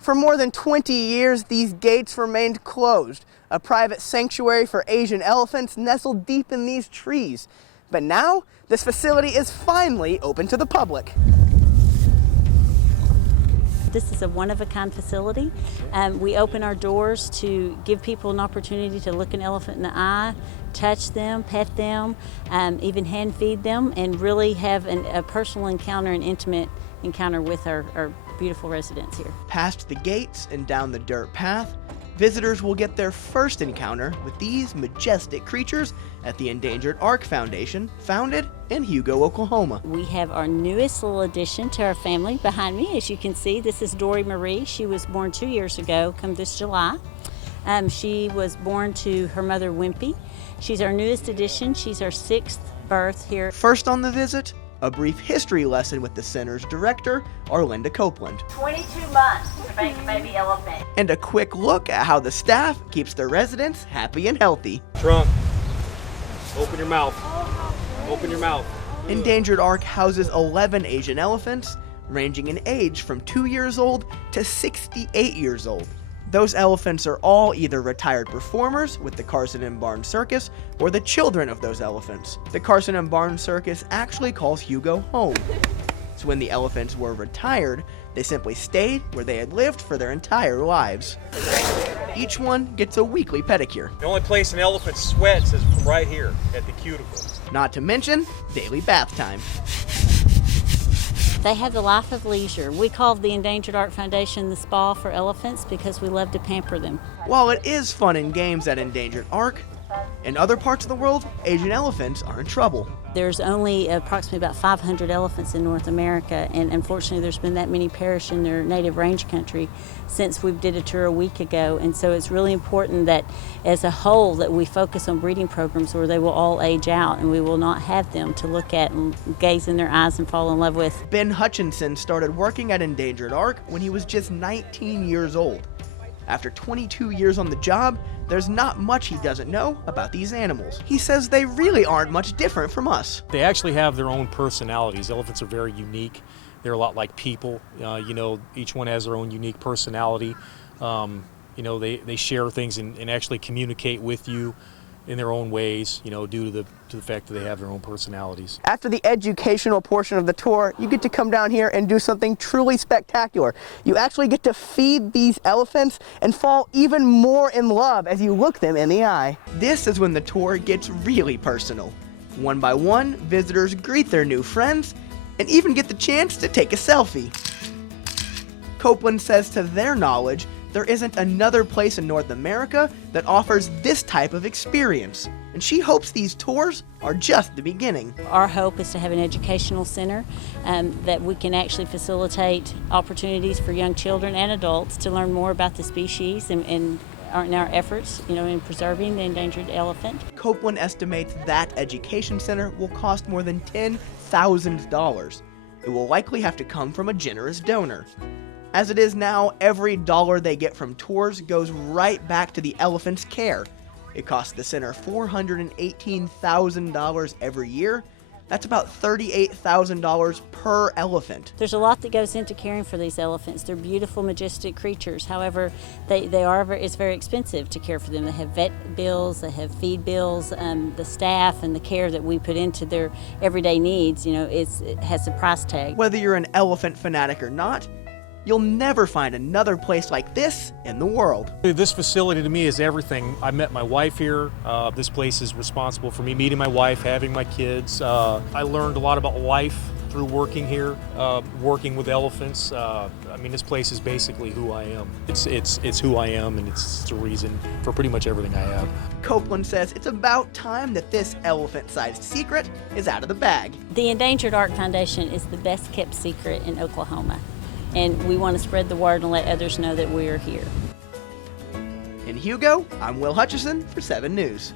For more than 20 years, these gates remained closed, a private sanctuary for Asian elephants nestled deep in these trees. But now, this facility is finally open to the public. This is a one-of-a-kind facility. We open our doors to give people an opportunity to look an elephant in the eye, touch them, pet them, even hand feed them, and really have a personal encounter, an intimate encounter with our beautiful residents here. Past the gates and down the dirt path, visitors will get their first encounter with these majestic creatures at the Endangered Ark Foundation, founded in Hugo, Oklahoma. We have our newest little addition to our family behind me. As you can see, this is Dory Marie. She was born 2 years ago, come this July. She was born to her mother, Wimpy. She's our newest addition. She's our 6th birth here. First on the visit, a brief history lesson with the center's director, Arlinda Copeland. 22 months to make a baby elephant. And a quick look at how the staff keeps their residents happy and healthy. Trunk, open your mouth, open your mouth. Endangered Ark houses 11 Asian elephants, ranging in age from 2 years old to 68 years old. Those elephants are all either retired performers with the Carson and Barn Circus or the children of those elephants. The Carson and Barn Circus actually calls Hugo home. So when the elephants were retired, they simply stayed where they had lived for their entire lives. Each one gets a weekly pedicure. The only place an elephant sweats is right here at the cuticle. Not to mention daily bath time. They have the life of leisure. We call the Endangered Ark Foundation the spa for elephants because we love to pamper them. While it is fun and games at Endangered Ark, in other parts of the world, Asian elephants are in trouble. There's only approximately about 500 elephants in North America, and unfortunately there's been that many perish in their native range country since we did a tour a week ago. And so it's really important that as a whole that we focus on breeding programs where they will all age out and we will not have them to look at and gaze in their eyes and fall in love with. Will Hutchison started working at Endangered Ark when he was just 19 years old. After 22 years on the job, there's not much he doesn't know about these animals. He says they really aren't much different from us. They actually have their own personalities. Elephants are very unique. They're a lot like people. Each one has their own unique personality. They share things and actually communicate with you in their own ways, due to the fact that they have their own personalities. After the educational portion of the tour, you get to come down here and do something truly spectacular. You actually get to feed these elephants and fall even more in love as you look them in the eye. This is when the tour gets really personal. One by one, visitors greet their new friends and even get the chance to take a selfie. Copeland says to their knowledge, there isn't another place in North America that offers this type of experience, and she hopes these tours are just the beginning. Our hope is to have an educational center that we can actually facilitate opportunities for young children and adults to learn more about the species and in our efforts, in preserving the endangered elephant. Copeland estimates that education center will cost more than $10,000. It will likely have to come from a generous donor. As it is now, every dollar they get from tours goes right back to the elephant's care. It costs the center $418,000 every year. That's about $38,000 per elephant. There's a lot that goes into caring for these elephants. They're beautiful, majestic creatures. However, it's very expensive to care for them. They have vet bills, they have feed bills, the staff and the care that we put into their everyday needs, it has a price tag. Whether you're an elephant fanatic or not, you'll never find another place like this in the world. This facility to me is everything. I met my wife here. This place is responsible for me meeting my wife, having my kids. I learned a lot about life through working here, working with elephants. This place is basically who I am. It's who I am, and it's the reason for pretty much everything I have. Copeland says it's about time that this elephant-sized secret is out of the bag. The Endangered Ark Foundation is the best kept secret in Oklahoma, and we want to spread the word and let others know that we are here. In Hugo, I'm Will Hutchison for 7 News.